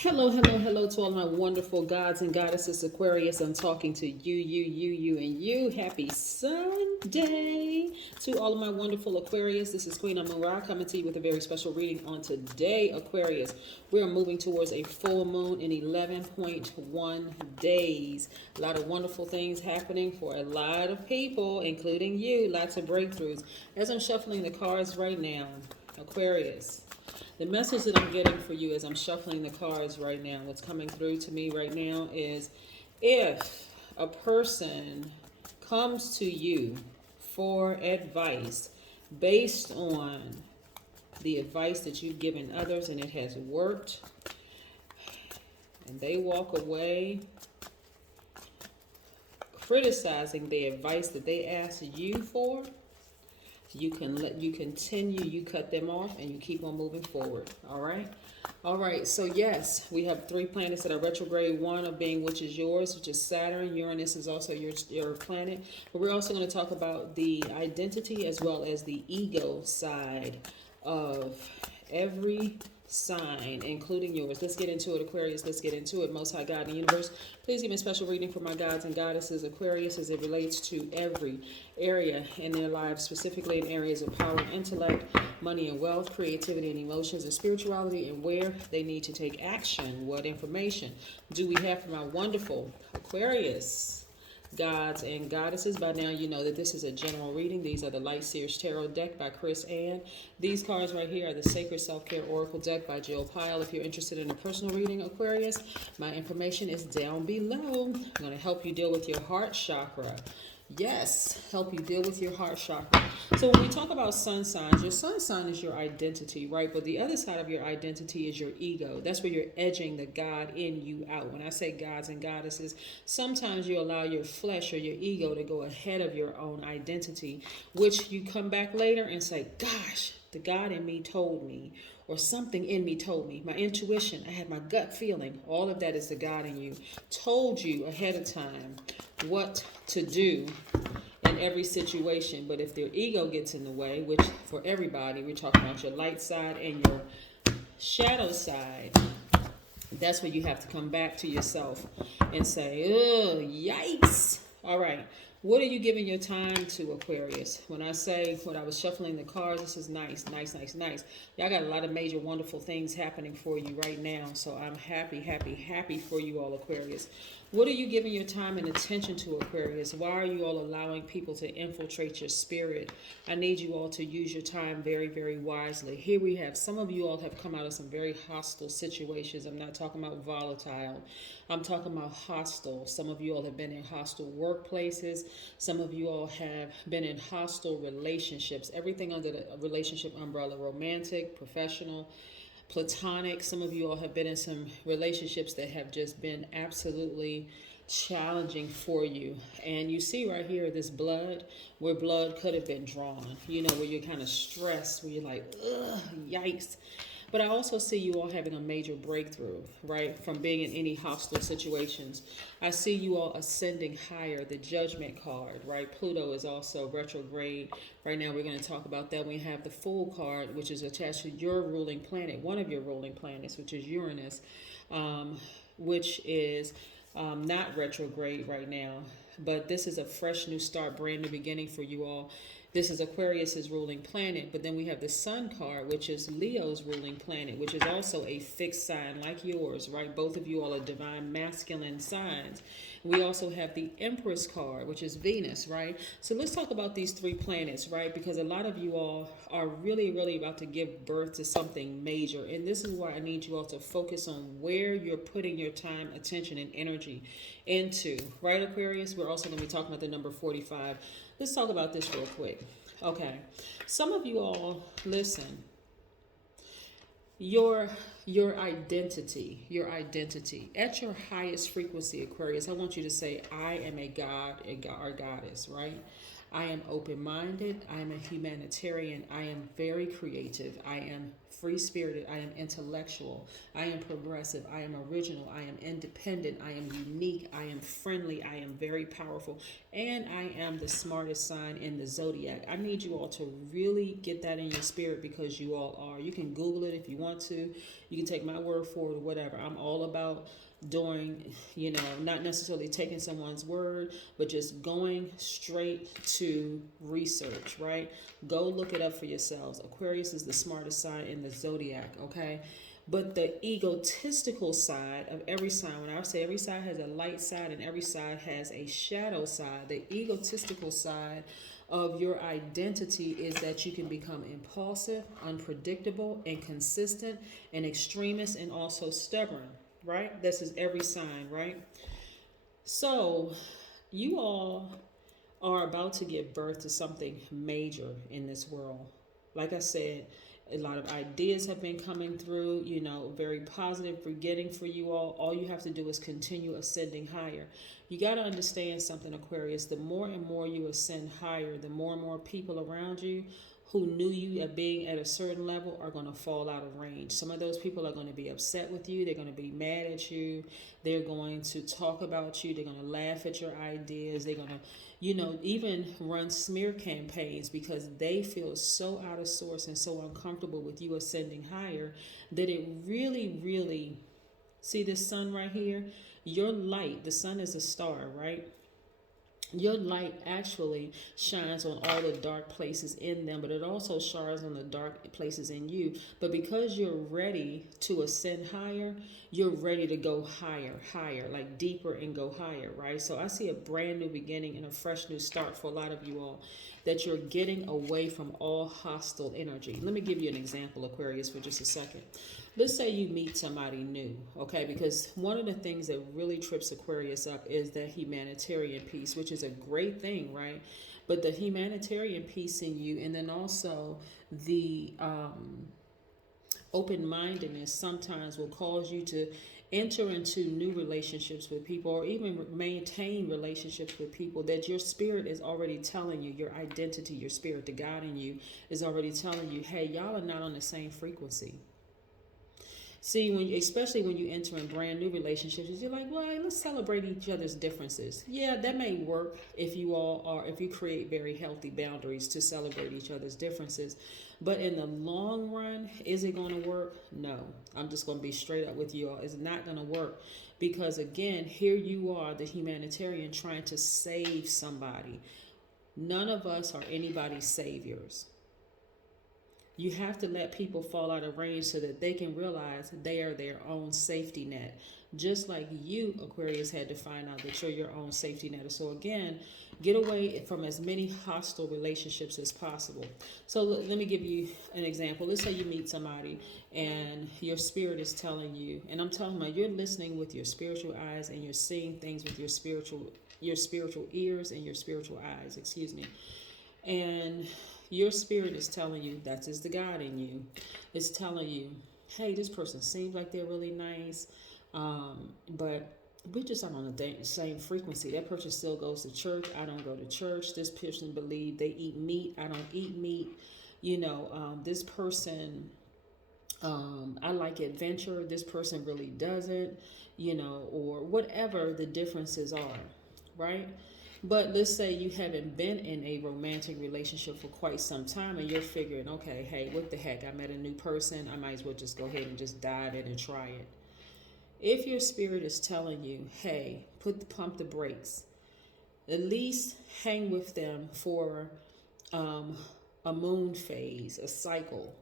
Hello, hello, hello to all my wonderful gods and goddesses, Aquarius. I'm talking to you, and you. Happy Sunday to all of my wonderful Aquarius. This is Queen Amun Ra coming to you with a very special reading on today, Aquarius. We are moving towards a full moon in 11.1 days. A lot of wonderful things happening for a lot of people, including you. Lots of breakthroughs. As I'm shuffling the cards right now, Aquarius. The message that I'm getting for you as I'm shuffling the cards right now, what's coming through to me right now is if a person comes to you for advice based on the advice that you've given others and it has worked, and they walk away criticizing the advice that they asked you for, you continue, you cut them off, and you keep on moving forward. All right. So yes, we have three planets that are retrograde. One of being which is yours, which is Saturn. Uranus is also your planet. But we're also going to talk about the identity as well as the ego side of every sign, including yours. Let's get into it, Aquarius. Let's get into it. Most High God in the universe, please give me a special reading for my gods and goddesses, Aquarius, as it relates to every area in their lives, specifically in areas of power and intellect, money and wealth, creativity and emotions, and spirituality, and where they need to take action. What information do we have for my wonderful Aquarius gods and goddesses? By now you know that this is a general reading. These are the Light Seers Tarot deck by Chris Ann. These cards right here are the Sacred Self-Care Oracle deck by Jill Pyle. If you're interested in a personal reading, Aquarius, my information is down below. I'm going to help you deal with your heart chakra. Yes, help you deal with your heart chakra. So when we talk about sun signs, your sun sign is your identity, right? But the other side of your identity is your ego. That's where you're edging the God in you out. When I say gods and goddesses, sometimes you allow your flesh or your ego to go ahead of your own identity, which you come back later and say, gosh, the God in me told me, or something in me told me. My intuition, I had my gut feeling. All of that is the God in you. Told you ahead of time what to do in every situation. But if their ego gets in the way, which for everybody, we're talking about your light side and your shadow side, that's where you have to come back to yourself and say, oh, yikes. All right. What are you giving your time to, Aquarius? When I say, when I was shuffling the cards, this is nice. Y'all got a lot of major, wonderful things happening for you right now. So I'm happy for you all, Aquarius. What are you giving your time and attention to, Aquarius? Why are you all allowing people to infiltrate your spirit? I need you all to use your time very, very wisely. Here we have, some of you all have come out of some very hostile situations. I'm not talking about volatile. I'm talking about hostile. Some of you all have been in hostile workplaces. Some of you all have been in hostile relationships. Everything under the relationship umbrella: romantic, professional, platonic. Some of you all have been in some relationships that have just been absolutely challenging for you. And you see right here this blood, where blood could have been drawn, where you're kind of stressed, where you're like, ugh, yikes. But I also see you all having a major breakthrough, right, from being in any hostile situations. I see you all ascending higher, the Judgment card, right? Pluto is also retrograde. Right now we're going to talk about that. We have the Fool card, which is attached to your ruling planet, one of your ruling planets, which is Uranus, which is not retrograde right now. But this is a fresh new start, brand new beginning for you all. This is Aquarius's ruling planet, but then we have the Sun card, which is Leo's ruling planet, which is also a fixed sign like yours, right? Both of you all are divine masculine signs. We also have the Empress card, which is Venus, right? So let's talk about these three planets, right? Because a lot of you all are really, really about to give birth to something major. And this is why I need you all to focus on where you're putting your time, attention, and energy into, right, Aquarius? We're also going to be talking about the number 45. Let's talk about this real quick. Okay. Some of you all, listen, your identity at your highest frequency, Aquarius. I want you to say, I am a god, or goddess, right? I am open-minded. I am a humanitarian. I am very creative. I am free-spirited. I am intellectual. I am progressive. I am original. I am independent. I am unique. I am friendly. I am very powerful. And I am the smartest sign in the Zodiac. I need you all to really get that in your spirit, because you all are. You can Google it if you want to. You can take my word for it or whatever. I'm all about doing, not necessarily taking someone's word, but just going straight to research, right? Go look it up for yourselves. Aquarius is the smartest sign in the zodiac, okay? But the egotistical side of every sign, when I say every side has a light side and every side has a shadow side, the egotistical side of your identity is that you can become impulsive, unpredictable, inconsistent, and extremist, and also stubborn, right? This is every sign, right? So you all are about to give birth to something major in this world. Like I said, a lot of ideas have been coming through, very positive beginning for you all. All you have to do is continue ascending higher. You got to understand something, Aquarius. The more and more you ascend higher, the more and more people around you who knew you at being at a certain level are going to fall out of range. Some of those people are going to be upset with you. They're going to be mad at you. They're going to talk about you. They're going to laugh at your ideas. They're going to, even run smear campaigns because they feel so out of sorts and so uncomfortable with you ascending higher that it really, really, see this sun right here? Your light, the sun is a star, right? Your light actually shines on all the dark places in them, but it also shines on the dark places in you. But because you're ready to ascend higher, you're ready to go higher, like deeper and go higher, right? So I see a brand new beginning and a fresh new start for a lot of you all, that you're getting away from all hostile energy. Let me give you an example, Aquarius, for just a second. Let's say you meet somebody new, okay? Because one of the things that really trips Aquarius up is the humanitarian piece, which is a great thing, right? But the humanitarian piece in you, and then also the open-mindedness sometimes will cause you to enter into new relationships with people, or even maintain relationships with people that your spirit is already telling you, your identity, your spirit, the God in you is already telling you, hey, y'all are not on the same frequency. See, especially when you enter in brand new relationships, you're like, well, let's celebrate each other's differences. Yeah, that may work if you create very healthy boundaries to celebrate each other's differences. But in the long run, is it going to work? No. I'm just going to be straight up with you all. It's not going to work because, again, here you are, the humanitarian, trying to save somebody. None of us are anybody's saviors. You have to let people fall out of range so that they can realize they are their own safety net. Just like you, Aquarius, had to find out that you're your own safety net. So again, get away from as many hostile relationships as possible. So let me give you an example. Let's say you meet somebody and your spirit is telling you, and I'm talking about you're listening with your spiritual eyes and you're seeing things with your spiritual ears and your spiritual eyes, and your spirit is telling you, that is the God in you, it's telling you, hey, this person seems like they're really nice, but we're just not on the same frequency. That person still goes to church. I don't go to church. This person believes they eat meat. I don't eat meat. This person, I like adventure. This person really doesn't, or whatever the differences are, right? But let's say you haven't been in a romantic relationship for quite some time and you're figuring, okay, hey, what the heck? I met a new person. I might as well just go ahead and just dive in and try it. If your spirit is telling you, hey, pump the brakes, at least hang with them for a moon phase, a cycle,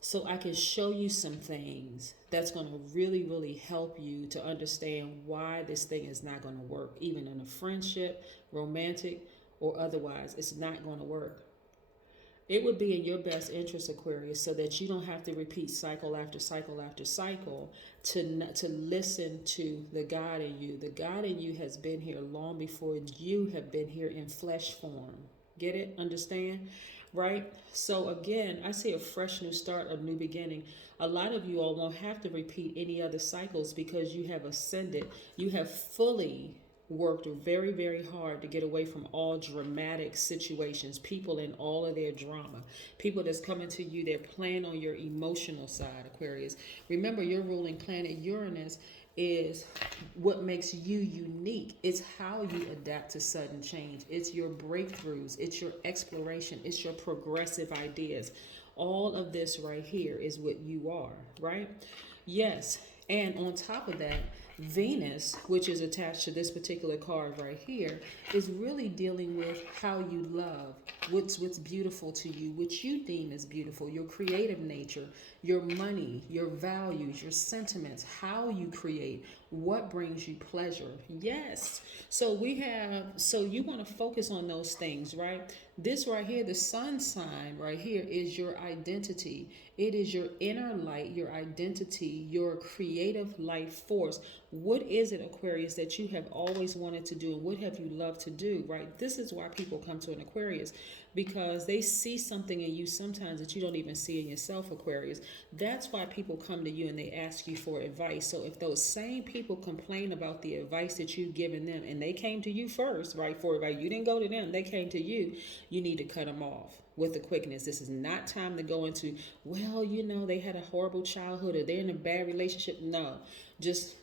so I can show you some things that's going to really, really help you to understand why this thing is not going to work, even in a friendship, romantic, or otherwise. It's not going to work. It would be in your best interest, Aquarius, so that you don't have to repeat cycle after cycle after cycle to listen to the God in you. The God in you has been here long before you have been here in flesh form. Get it? Understand? Right? So again, I see a fresh new start, a new beginning. A lot of you all won't have to repeat any other cycles because you have ascended. You have fully worked very, very hard to get away from all dramatic situations, people in all of their drama, people that's coming to you, they're playing on your emotional side, Aquarius. Remember, your ruling planet Uranus is what makes you unique. It's how you adapt to sudden change. It's your breakthroughs. It's your exploration. It's your progressive ideas. All of this right here is what you are, right? Yes. And on top of that, Venus, which is attached to this particular card right here, is really dealing with how you love, what's beautiful to you, what you deem as beautiful, your creative nature, your money, your values, your sentiments, how you create, what brings you pleasure. Yes. So you want to focus on those things, right? This right here, the sun sign right here, is your identity. It is your inner light, your identity, your creative life force. What is it, Aquarius, that you have always wanted to do, and what have you loved to do, right? This is why people come to an Aquarius, because they see something in you sometimes that you don't even see in yourself, Aquarius. That's why people come to you and they ask you for advice. So if those same people complain about the advice that you've given them, and they came to you first, right, for advice, you didn't go to them, they came to you, you need to cut them off with the quickness. This is not time to go into, well, they had a horrible childhood, or they're in a bad relationship. No, just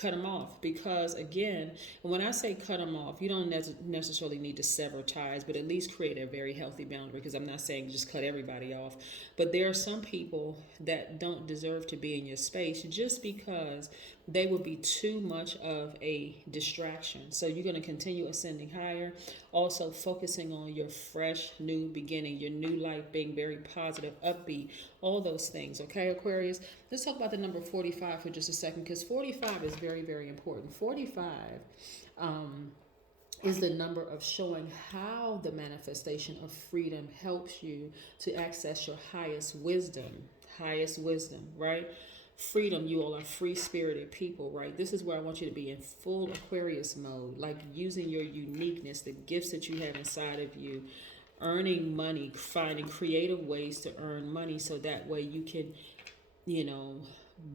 cut them off. Because again, when I say cut them off, you don't necessarily need to sever ties, but at least create a very healthy boundary. Because I'm not saying just cut everybody off, but there are some people that don't deserve to be in your space just because they will be too much of a distraction. So you're going to continue ascending higher, also focusing on your fresh new beginning, your new life, being very positive, upbeat, all those things. Okay, Aquarius? Let's talk about the number 45 for just a second, because 45 is very, very important. 45 is the number of showing how the manifestation of freedom helps you to access your highest wisdom, right? Freedom, you all are free-spirited people, right? This is where I want you to be in full Aquarius mode, like using your uniqueness, the gifts that you have inside of you, earning money, finding creative ways to earn money so that way you can,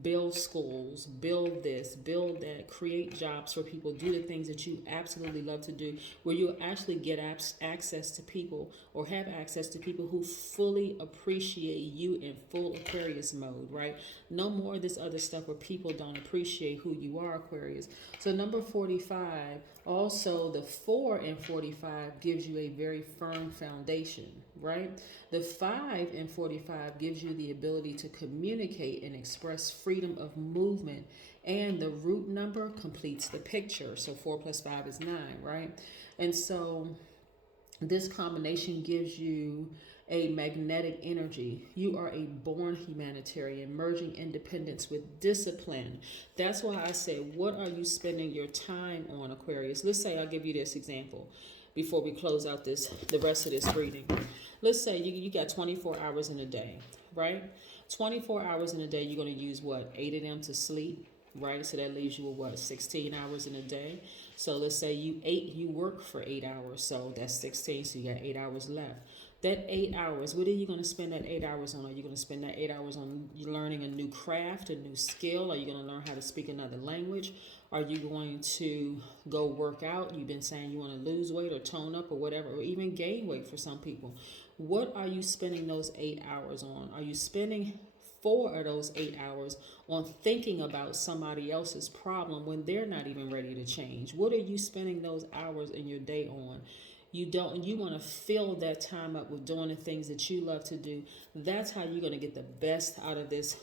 build schools, build this, build that, create jobs for people, do the things that you absolutely love to do, where you actually get access to people, or have access to people who fully appreciate you in full Aquarius mode, right? No more of this other stuff where people don't appreciate who you are, Aquarius. So number 45, also the 4 in 45 gives you a very firm foundation, right? The 5 in 45 gives you the ability to communicate and express freedom of movement, and the root number completes the picture. So 4 plus 5 is 9, right? And so this combination gives you a magnetic energy. You are a born humanitarian, merging independence with discipline. That's why I say, what are you spending your time on, Aquarius? Let's say, I'll give you this example before we close out the rest of this reading. Let's say you got 24 hours in a day, right? 24 hours in a day, you're going to use what? 8 of them to sleep, right? So that leaves you with what? 16 hours in a day. So let's say you work for 8 hours, so that's 16, so you got 8 hours left. That 8 hours, what are you going to spend that 8 hours on? Are you going to spend that 8 hours on learning a new craft, a new skill? Are you going to learn how to speak another language? Are you going to go work out? You've been saying you want to lose weight or tone up or whatever, or even gain weight for some people. What are you spending those 8 hours on? Are you spending 4 of those 8 hours on thinking about somebody else's problem when they're not even ready to change? What are you spending those hours in your day on? You want to fill that time up with doing the things that you love to do. That's how you're going to get the best out of this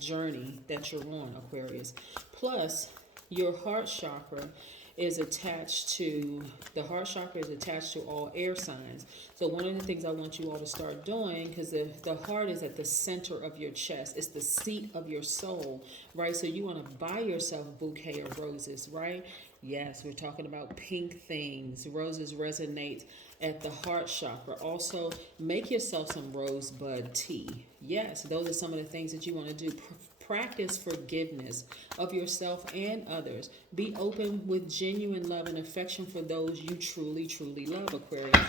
journey that you're on, Aquarius. Plus, your heart chakra is attached to all air signs. So one of the things I want you all to start doing, because the heart is at the center of your chest, it's the seat of your soul, right? So you want to buy yourself a bouquet of roses, right? Yes, we're talking about pink things. Roses resonate at the heart chakra. Also, make yourself some rosebud tea. Yes, those are some of the things that you want to do. Practice forgiveness of yourself and others. Be open with genuine love and affection for those you truly, truly love, Aquarius.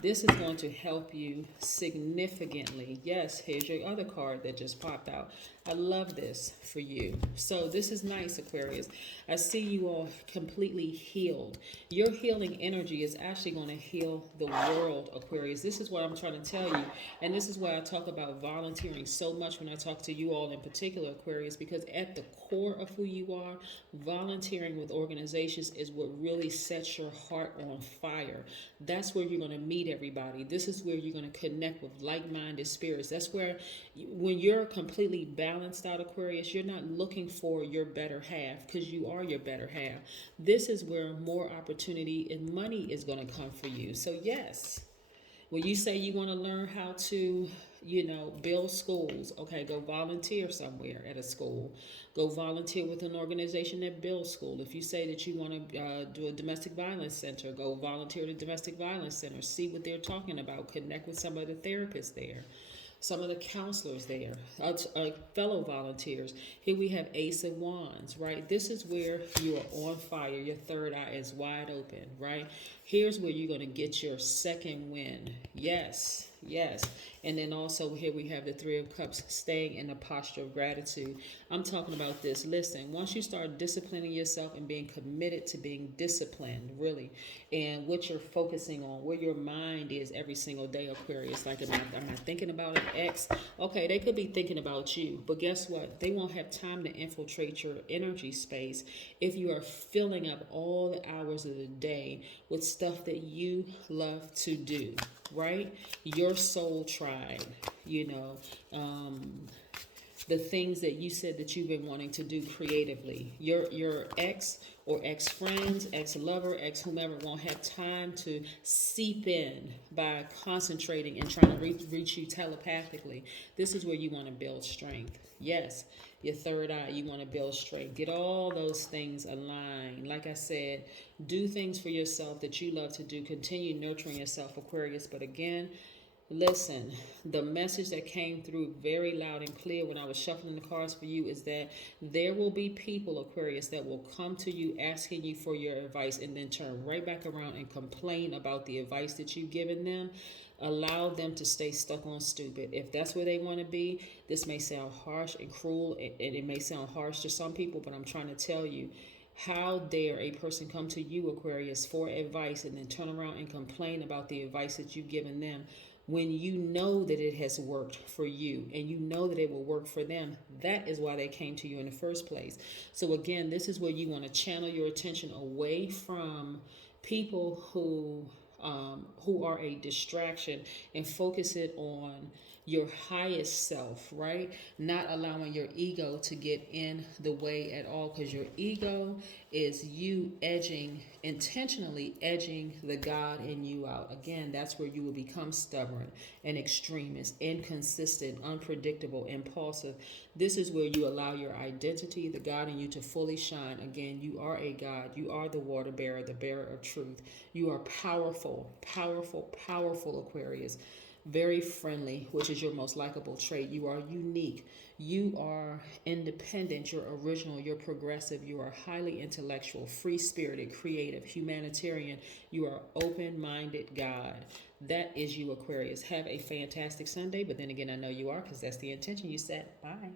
This is going to help you significantly. Yes, here's your other card that just popped out. I love this for you. So this is nice, Aquarius. I see you all completely healed. Your healing energy is actually going to heal the world, Aquarius. This is what I'm trying to tell you. And this is why I talk about volunteering so much when I talk to you all in particular, Aquarius, because at the core of who you are, volunteering with organizations is what really sets your heart on fire. That's where you're going to meet meet everybody. This is where you're going to connect with like-minded spirits. That's where, when you're completely balanced out, Aquarius, you're not looking for your better half, because you are your better half. This is where more opportunity and money is going to come for you. So yes, when you say you want to learn how to, build schools, okay, go volunteer somewhere at a school. Go volunteer with an organization that builds school. If you say that you want to do a domestic violence center, go volunteer at a domestic violence center. See what they're talking about. Connect with some of the therapists there, some of the counselors there, fellow volunteers. Here we have Ace of Wands, right? This is where you are on fire. Your third eye is wide open, right? Here's where you're going to get your second wind. Yes, yes. And then also here we have the Three of Cups, staying in a posture of gratitude. I'm talking about this. Listen, once you start disciplining yourself and being committed to being disciplined, really, and what you're focusing on, where your mind is every single day, Aquarius. Like, am I thinking about an ex? Okay, they could be thinking about you, but guess what? They won't have time to infiltrate your energy space if you are filling up all the hours of the day with stuff that you love to do, right? Your soul tribe, the things that you said that you've been wanting to do creatively. Your ex or ex-friends, ex-lover, ex-whomever won't have time to seep in by concentrating and trying to reach you telepathically. This is where you want to build strength. Yes, your third eye, you want to build strength. Get all those things aligned. Like I said, do things for yourself that you love to do. Continue nurturing yourself, Aquarius. But again, listen, the message that came through very loud and clear when I was shuffling the cards for you is that there will be people, Aquarius, that will come to you asking you for your advice and then turn right back around and complain about the advice that you've given them. Allow them to stay stuck on stupid. If that's where they want to be, this may sound harsh and cruel, and it may sound harsh to some people, but I'm trying to tell you, how dare a person come to you, Aquarius, for advice and then turn around and complain about the advice that you've given them, when you know that it has worked for you and you know that it will work for them. That is why they came to you in the first place. So again, this is where you want to channel your attention away from people who are a distraction, and focus it on your highest self, right? Not allowing your ego to get in the way at all, because your ego is you intentionally edging the God in you out. Again, that's where you will become stubborn, an extremist, inconsistent, unpredictable, impulsive. This is where you allow your identity, the God in you, to fully shine. Again, you are a God. You are the water bearer, the bearer of truth. You are powerful, powerful, powerful, Aquarius. Very friendly, which is your most likable trait. You are unique. You are independent. You're original. You're progressive. You are highly intellectual, free-spirited, creative, humanitarian. You are open-minded God. That is you, Aquarius. Have a fantastic Sunday. But then again, I know you are, because that's the intention you set. Bye.